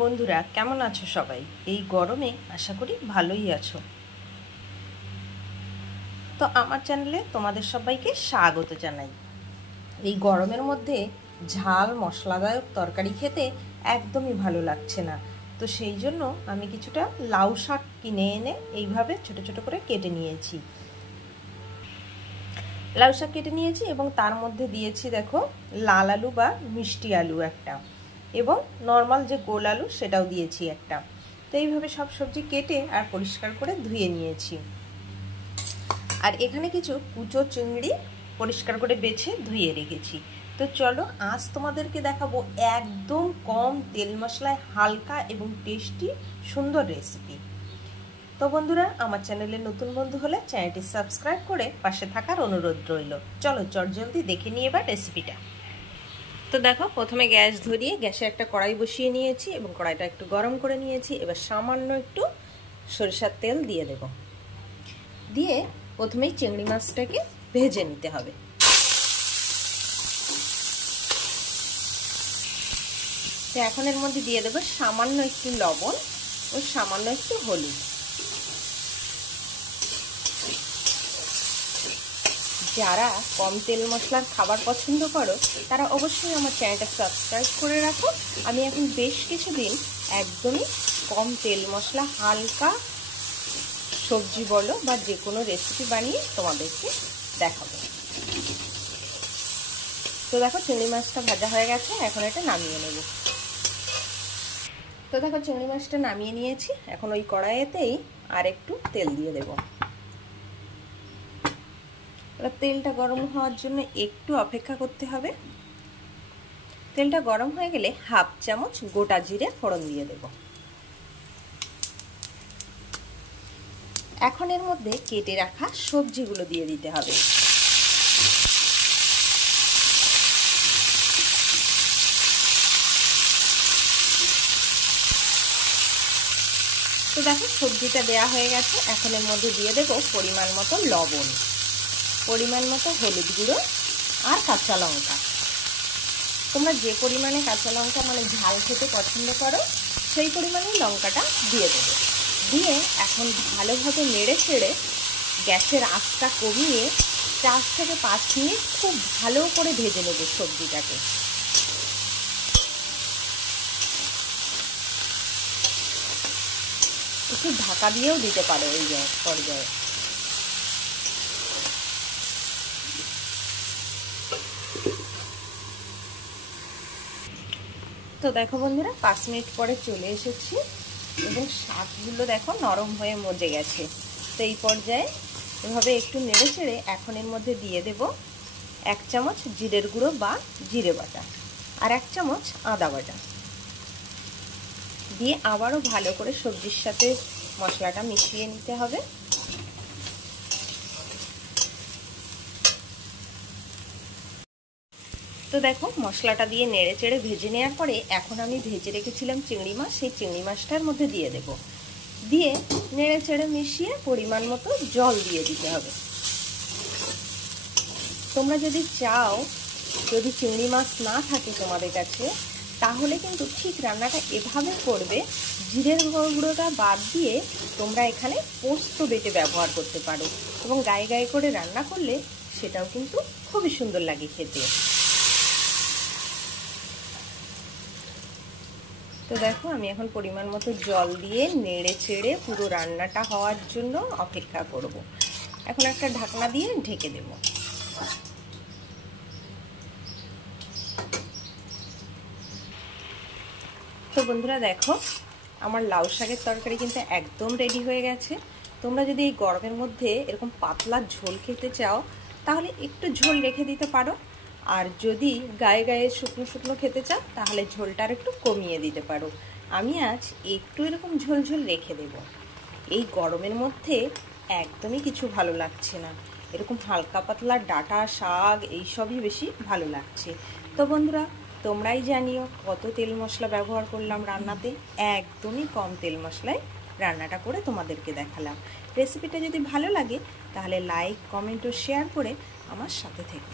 বন্ধুরা কেমন আছো সবাই? এই গরমে আশা করি ভালোই আছো। তো আমার চ্যানেলে তোমাদের সবাইকে স্বাগত জানাই। এই গরমের মধ্যে ঝাল মশলাদায়ক তরকারি খেতে একদমই ভালো লাগছে না। তো সেই জন্য আমি কিছুটা লাউ শাক কিনে এনে এইভাবে ছোট ছোট করে কেটে নিয়েছি। লাউ শাক কেটে নিয়েছি এবং তার মধ্যে দিয়েছি দেখো লাল আলু বা মিষ্টি আলু একটা, এবং নর্মাল যে গোল আলু সেটাও দিয়েছি একটা। তো এইভাবে সব সবজি কেটে আর পরিষ্কার করে ধুয়ে নিয়েছি। আর এখানে কিছু কুচো চিংড়ি পরিষ্কার করে বেছে ধুয়ে রেখেছি। তো চলো আজ তোমাদেরকে দেখাবো একদম কম তেল মশলায় হালকা এবং টেস্টি সুন্দর রেসিপি। তো বন্ধুরা, আমার চ্যানেলে নতুন বন্ধু হলে চ্যানেলটি সাবস্ক্রাইব করে পাশে থাকার অনুরোধ রইল। চলো চটজলদি দেখে নিয়ে এবার রেসিপিটা। তো দেখো, প্রথমে গ্যাস ধরিয়ে গ্যাসে একটা কড়াই বসিয়ে নিয়েছি এবং কড়াইটা একটু গরম করে নিয়েছি। এবার সামান্য একটু সরিষার তেল দিয়ে দেব। দিয়ে প্রথমেই চিংড়ি মাছটাকে ভেজে নিতে হবে। তো এখন এর মধ্যে দিয়ে দেবো সামান্য একটু লবণ ও সামান্য একটু হলুদ। যারা কম তেল মশলার খাবার পছন্দ করো তারা অবশ্যই আমার চ্যানেলটা সাবস্ক্রাইব করে রাখো। আমি এখন বেশ কিছুদিন একদমই কম তেল মশলা হালকা সবজি বলো বা যে কোনো রেসিপি বানিয়ে তোমাদেরকে দেখাবো। তো দেখো চিংড়ি মাছটা ভাজা হয়ে গেছে, এখন এটা নামিয়ে নেব। তো দেখো চিংড়ি মাছটা নামিয়ে নিয়েছি। এখন ওই কড়াইতেই আর একটু তেল দিয়ে দেব। এবার তেলটা গরম হওয়ার জন্য একটু অপেক্ষা করতে হবে। তেলটা গরম হয়ে গেলে হাফ চামচ গোটা জিরে ফোড়ন দিয়ে দেব। এখন এর মধ্যে কেটে রাখা সবজিগুলো দিয়ে দিতে হবে। তো দেখো সবজিটা দেয়া হয়ে গেছে। এখন এর মধ্যে দিয়ে দেব পরিমাণ মতো লবণ, পরিমাণ মতো হলুদ গুঁড়ো আর কাঁচা লঙ্কা। তোমরা যে পরিমাণে কাঁচা লঙ্কা মানে ঝাল খেতে পছন্দ করো সেই পরিমাণে লঙ্কাটা দিয়ে দেবে। দিয়ে এখন ভালোভাবে নেড়ে চেড়ে গ্যাসের আঁচটা কমিয়ে 4 থেকে 5 মিনিট খুব ভালো করে ভেজে নেবে সবজিটাকে। একটু ঢাকা দিয়েও দিতে পারো এই পর্যায়ে। তো দেখো বন্ধুরা, 5 মিনিট পরে চলে এসেছি এবং শাকগুলো দেখো নরম হয়ে মজে গেছে। তো এই পর্যায়ে এভাবে একটু নেড়ে চেড়ে এখন এর মধ্যে দিয়ে দেব 1 চামচ জিরের গুঁড়ো বা জিরে বাটা আর 1 চামচ আদা বাটা। দিয়ে আবারও ভালো করে সবজির সাথে মশলাটা মিশিয়ে নিতে হবে। তো দেখো মশলাটা দিয়ে নেড়ে চেড়ে ভেজে নেওয়ার পরে এখন আমি ভেজে রেখেছিলাম চিংড়ি মাছ, সেই চিংড়ি মাছটার মধ্যে দিয়ে দেব। দিয়ে নেড়ে চেড়ে মিশিয়ে পরিমাণ মতো জল দিয়ে দিতে হবে। তোমরা যদি চাও, যদি চিংড়ি মাছ না থাকে তোমাদের কাছে, তাহলে কিন্তু ঠিক রান্নাটা এভাবে করবে, জিরের গুঁড়োটা বাদ দিয়ে তোমরা এখানে পোস্ত বেটে ব্যবহার করতে পারো এবং গায়ে গায়ে করে রান্না করলে সেটাও কিন্তু খুবই সুন্দর লাগে খেতে। তো দেখো আমি এখন পরিমাণ মতো জল দিয়ে নেড়ে চেড়ে পুরো রান্নাটা হওয়ার জন্য অপেক্ষা করব। এখন একটা ঢাকনা দিয়ে ঢেকে দেব। তো বন্ধুরা দেখো আমার লাউ শাকের তরকারি কিন্তু একদম রেডি হয়ে গেছে। তোমরা যদি এই গরমের মধ্যে এরকম পাতলা ঝোল খেতে চাও তাহলে একটু ঝোল রেখে দিতে পারো, আর যদি গায়ে গায়ে শুকনো শুকনো খেতে চাও তাহলে ঝোলটা আর একটু কমিয়ে দিতে পারো। আমি আজ একটু এরকম ঝোল ঝোল রেখে দেব। এই গরমের মধ্যে একদমই কিছু ভালো লাগছে না, এরকম হালকা পাতলা ডাঁটা শাক এইসবই বেশি ভালো লাগছে। তো বন্ধুরা, তোমরাই জানিও কত তেল মশলা ব্যবহার করলাম রান্নাতে। একদমই কম তেল মশলায় রান্নাটা করে তোমাদেরকে দেখালাম। রেসিপিটা যদি ভালো লাগে তাহলে লাইক, কমেন্ট ও শেয়ার করে আমার সাথে থেকো।